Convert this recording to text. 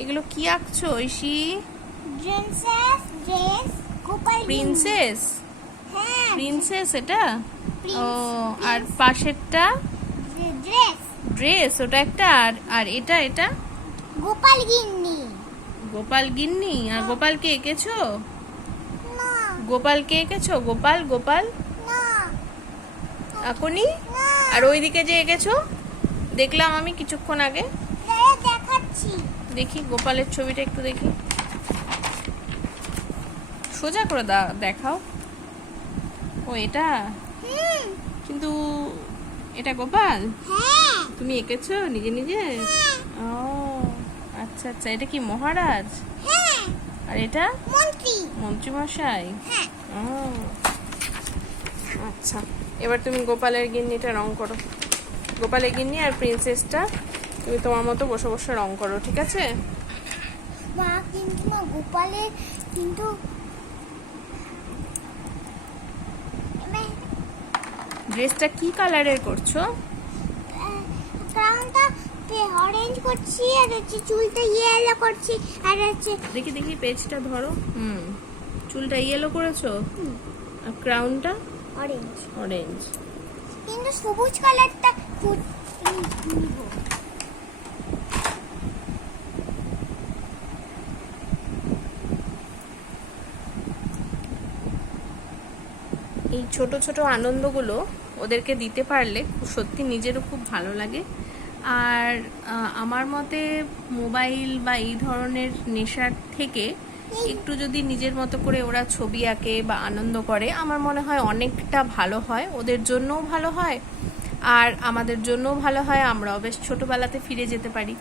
এগুলো কি আঁকছো Oishi? Princess dress Gopal princess হ্যাঁ। প্রিন্সেস এটা? ও আর পাশেরটা? ড্রেস ড্রেস ওটা একটা আর আর এটা এটা? গোপাল গিন্নি। গোপাল গিন্নি? আর গোপালকে এঁকেছো? না। গোপালকে এঁকেছো? গোপাল গোপাল? না। আঁকুনি? না। আর ওইদিকে যে এঁকেছো? দেখলাম আমি কিছুক্ষণ আগে। দেখাচ্ছি। দেখি গোপালের ছবিটা একটু দেখি। সোজা করে দা দেখাও। ও এটা? কিন্তু এটা গোপাল? হ্যাঁ। তুমি এঁকেছো নিজে নিজে? হ্যাঁ। ও আচ্ছা আচ্ছা এটা কি মহারাজ? হ্যাঁ। আর এটা? মন্ত্রী। মন্ত্রীমশাই হ্যাঁ। ও আচ্ছা। এবার তুমি গোপালের গিন্নিটা রং করো। গোপালের গিন্নি আর প্রিন্সেসটা তুমি তোমার মতো বসে বসে রং করো ঠিক আছে? মা কিন্তু না গোপালের কিন্তু ড্রেসটা কি কালারের করছ? ক্রাউনটা অরেঞ্জ করছি আর হচ্ছে চুলটা ইয়েলো করছি আর হচ্ছে দেখি দেখি পেজটা ধরো। হুম চুলটা ইয়েলো করেছ? আর ক্রাউনটা অরেঞ্জ অরেঞ্জ কিন্তু সবুজ কালারটা এই ছোট ছোট আনন্দগুলো ওদেরকে দিতে পারলে সত্যি নিজেরও খুব ভালো লাগে। আর আমার মতে মোবাইল বা এই ধরনের নেশার থেকে একটু যদি নিজের মতো করে ওরা ছবি আঁকে বা আনন্দ করে, আমার মনে হয় অনেকটা ভালো হয়। ওদের জন্যও ভালো হয়, আর আমাদের জন্যও ভালো হয়। আমরাও বেশ ছোটোবেলাতে ফিরে যেতে পারি।